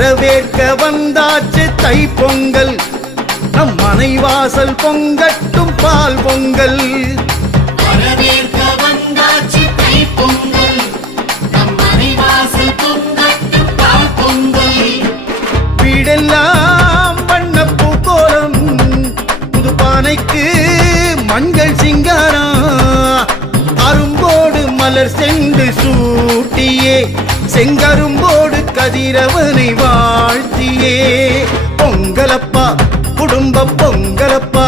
வரவேற்க வந்தாச்சு தை பொங்கல், நம் மனை வாசல் பொங்கட்டும் பால் பொங்கல். வரவேற்க வந்தாச்சு தை பொங்கல், நம் மனை வாசல் பொங்கட்டும் பால் பொங்கல். வீடெல்லாம் வண்ண பூக்கோலம், புது பானைக்கு மஞ்சள் சிங்காரம், அரும்போடு மலர் சென்று சூட்டியே செங்கரும்போடு கதிரவனை வாழ்த்தியே. பொங்கலப்பா குடும்ப பொங்கலப்பா,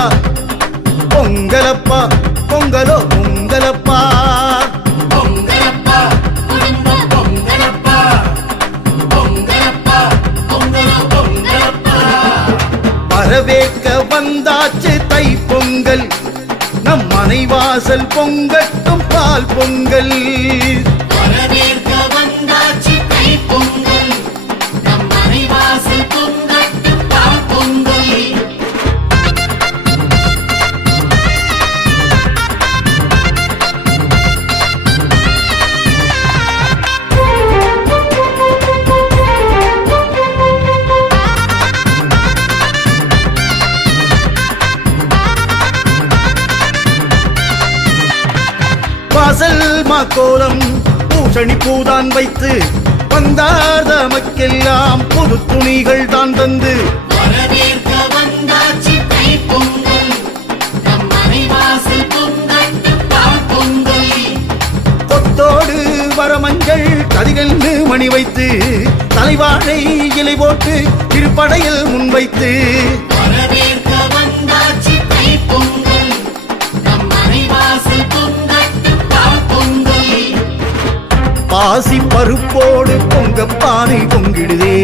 பொங்கலப்பா பொங்கலோ பொங்கலப்பா. பொங்கலப்பா குடும்ப பொங்கலப்பா, பொங்கலப்பா பொங்கலோ பொங்கலப்பா. வரவேற்க வந்தாச்சு தை பொங்கல், நம் மனை வாசல் பொங்கட்டும் பால் பொங்கல். வரவேற்க வந்தாச்சு தை பொங்கல், நம் மனை வாசல் பொங்கட்டும் பால் பொங்கல். வாசல் மாக்கோலம் பூசணி பூதான் வைத்து வந்தார் தமக்கெல்லாம் புது துணிகள் தான் தந்து. வரவேற்க வந்தாச்சு தை பொங்கல், நம் மனை வாசல் பொங்கட்டும் பால் பொங்கல். கொத்தோடு வரமஞ்சள் கதிரென்று மணி வைத்து, தலைவாழை இலை போட்டு திருப்படையில் முன்வைத்து. வரவேற்க வந்தாச்சு தை பொங்கல், நம் மனை வாசல் பொங்கட்டும் பால் பொங்கல். பாசி பருப்போடு பொங்கப்பானை பொங்கிடுதே,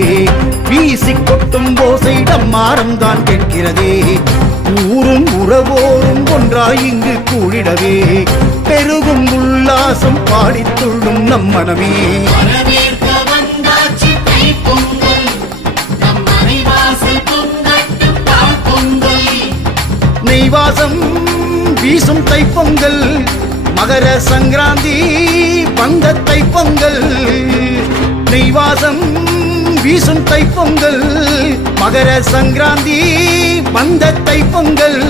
வீசி கொட்டும் ஓசை டம்மாரம் தான் கேட்கிறதே. ஊரும் உறவோரும் ஒன்றாய் இங்கு கூடிடவே, பெருகும் உல்லாசம் பாடித்துள்ளும் நம் மனமே. வரவேற்க வந்தாச்சு தை பொங்கல், நம் மனை வாசல் பொங்கட்டும் பால் பொங்கல். நெய்வாசம் வீசும் தைப்பொங்கல், மகர சங்கராந்தி வந்த தைப்பொங்கல். நெய்வாசம் வீசும் தைப்பொங்கல், மகர சங்கராந்தி வந்த தைப்பொங்கல்.